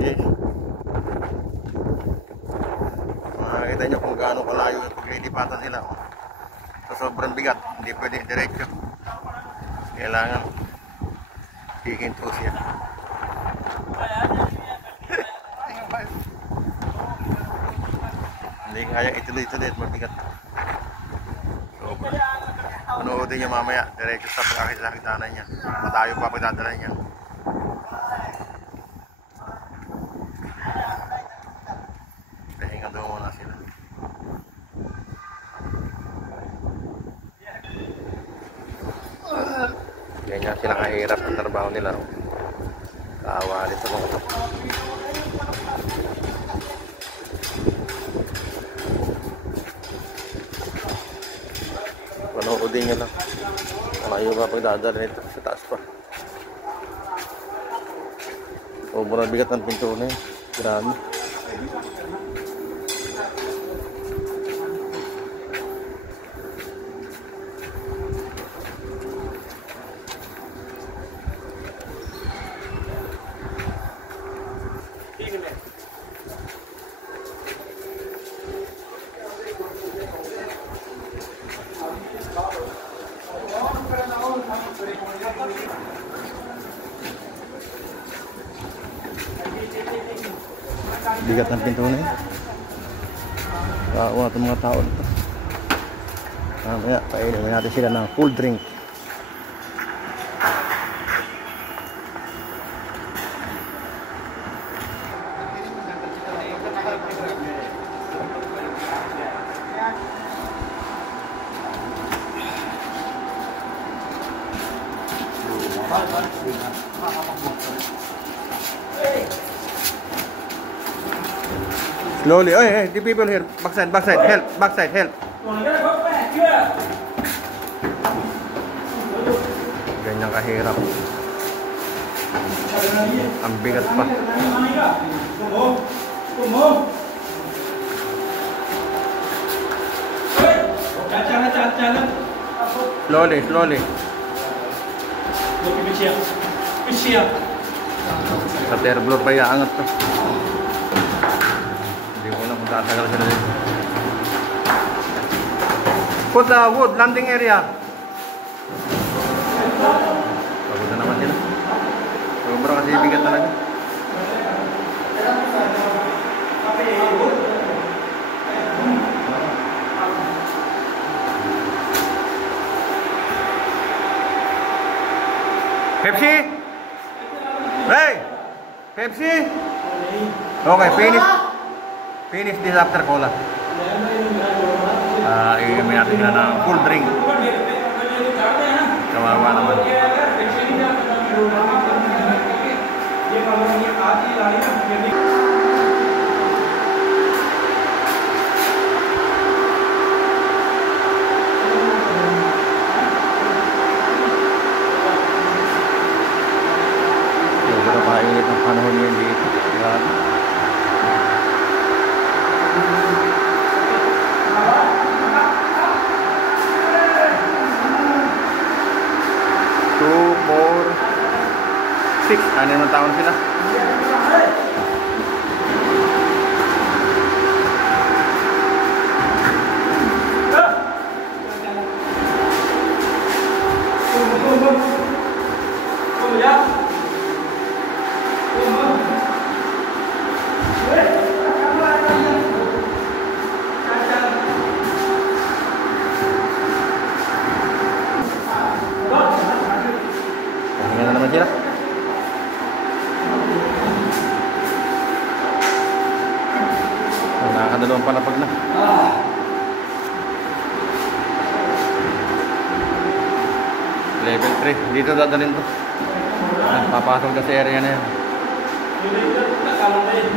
Okay. Makikita nyo kung gaano kalayo yung paglilipatan nila. So, sobrang bigat, hindi pwede diretso. Kailangan hihinto siya. Hindi kaya ituloy-tuloy at mabigat. Sobrang. Manoodin nyo mamaya, diretso sa pagkakitanan niya. Matayo pa pagdadala niya. Pahinga doon muna sila. Ganyan sila kahirap ang trabaho nila. Kaawali sa mga ito. Panoodin nyo lang. Malayo pa pagdadala nito sa taas pa. Sobrang bigat ng pinto na yun. Grabe. Bigat ng pinto na yun. Kawa itong mga tao dito. Mamaya, painumin natin sila ng cool drink. Slowly. Oh, hey, the people here. Backside, backside. Help. Backside, help. Ganyan kahirap. Ang bigat pa. Slowly, slowly. Sa terblor pa iaangat to. Hindi ko lang kung tatagal sila dito. Put the wood, landing area. Pagod na naman sila. Sobrang kasi bigat talaga. Pepsi? Hey! Pepsi? Okay, finish. Finish this after cola. Iimin natin sila ng full drink. Kawawa naman. Napakainit ang panahon niya dito. Ano naman taon sila? Pahinga na naman sila. Nakakadalawang palapag na. Level 3. Dito dadalhin to. Papasok ka sa area na yan. Saka natin.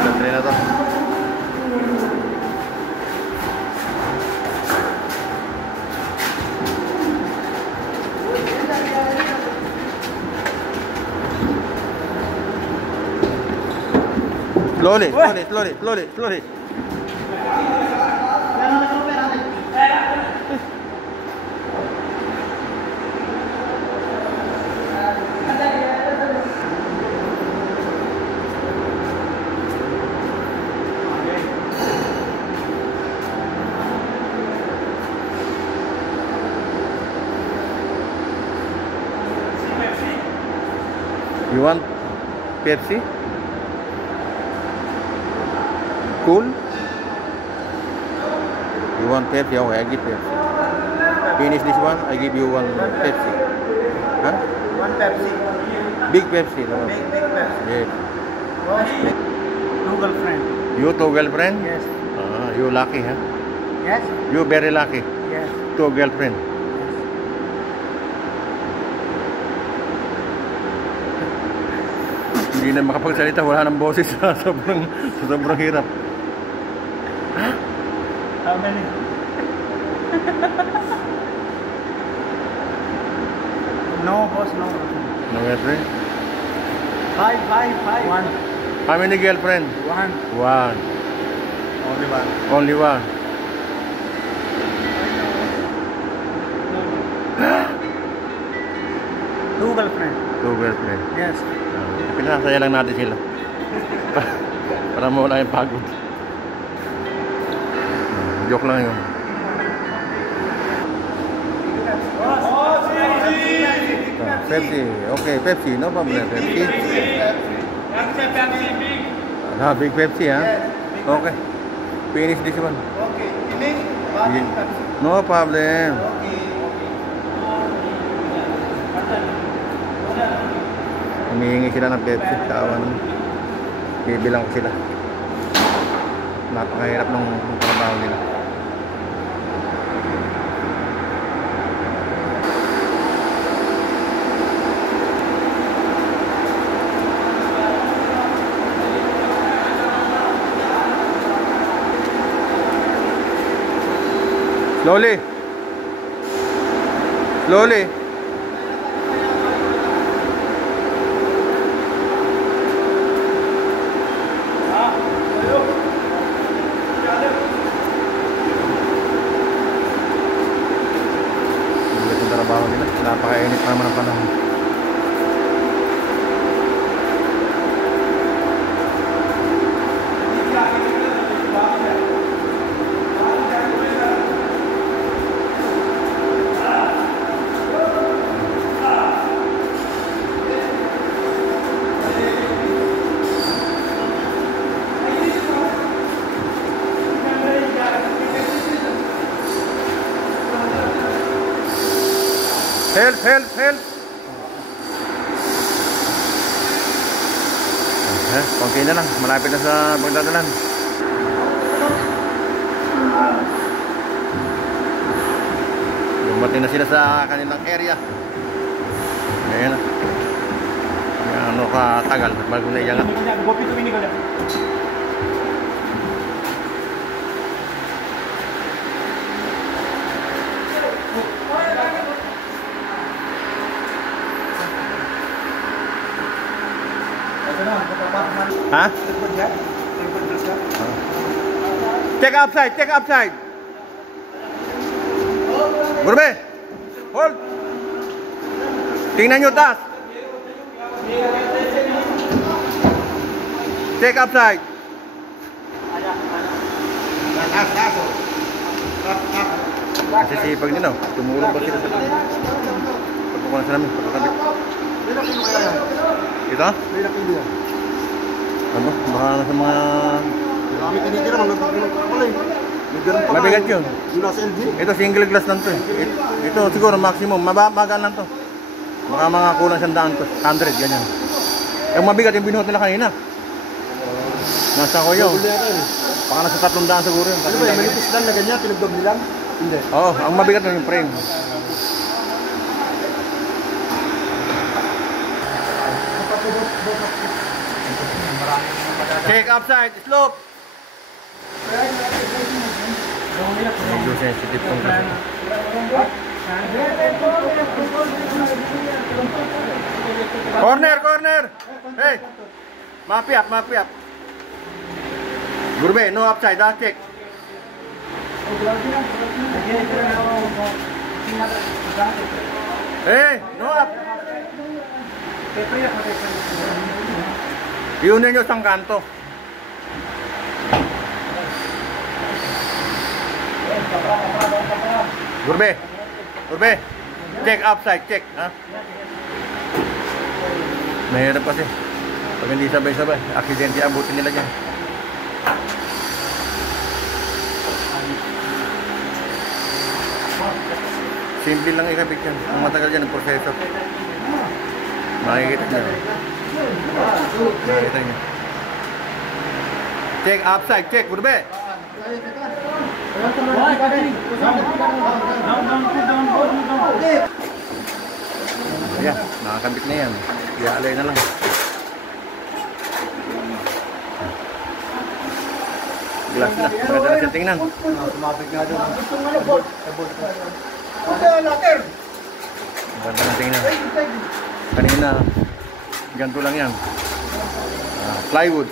Country na to. Slowly, slowly, slowly, slowly, slowly. You want Pepsi? Cool? You want Pepsi? Okay, I give Pepsi. Finish this one, I give you one Pepsi. Huh? One Pepsi. Big Pepsi. No? Big Pepsi. Yes. Two girlfriend. You two girlfriend? Yes. You lucky, huh? Yes. You very lucky. Yes. Two girlfriend. Hindi na makapagsalita, wala nang boses sa sobrang hirap. How many? No, boss, no. No girlfriend? Five. One. How many girlfriend? One. One. Only one. Only one. Two girlfriend. Two girlfriend. Yes. Pinasaya lang natin sila. Para mawala yung pagod. Joke lang yun. Pepsi. Okay, Pepsi. No problem. Pepsi. Big Pepsi, ha? Okay. Finish this one. Okay. Finish. No problem. Humihingi sila ng Pepsi. Kawan. Bibilang ko sila. Napakahirap ng trabaho nila. Slowly. Slowly. Ang trabaho nila. Napakainit naman ang panahon. Help! Konti na lang. Malapit na sa pagdadalan. Dumating na sila sa kanilang area. Ayan na. Ano katagal bago na iyangat. Ha? Check outside. Gurbe, hold. Tingnan nyo taas. Check outside. Masisipag din, no? Tumulong ba sila sa pagpukunan sa namin? Pagkakabit. Ito? Ano? Baka sa mga... Kami tinitira, mabigat yun. Ito single glass lang to. Ito siguro maximum. Mabagal lang to. Baka mga kulang 100, ganyan. Yung mabigat yung binuhat nila kanina. Nasa ko yun. Baka nasa 300 siguro yun. Ano ba yung manipis lang na ganyan? Pinagdog nilang? Hindi. Oo, ang mabigat lang yung frame. Check upside, slope. Medyo sensitive kong kasi. Corner, corner. Hey. Mapiap, mapiap. Gurbe, no upside, check. Hey, no up. Iunin nyo sang kanto. Gurbe, gurbe. Check upside, check. Ha? Mahirap kasi. Pag hindi sabay-sabay, aksidente abutin nila dyan. Simple lang ikabit yan. Ang matagal dyan ang proseso. Makikita nyo. Makikita nyo. Check upside, check, gurbe. Ayan, nakakabit na yan. Iaalay na lang. Glass na, maganda na siyang tingnan. Sumabit nga doon. Maganda na tingnan. Kanina, ganito lang yan. Plywood.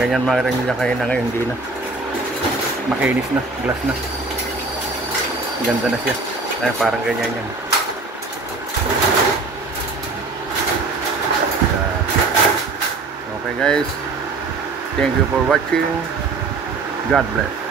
Ganyan makita nyo dyan kanina, ngayon hindi na. Makinis na, glass na. Ganda na siya. Ay, parang ganyan yan. Okay guys, thank you for watching. God bless.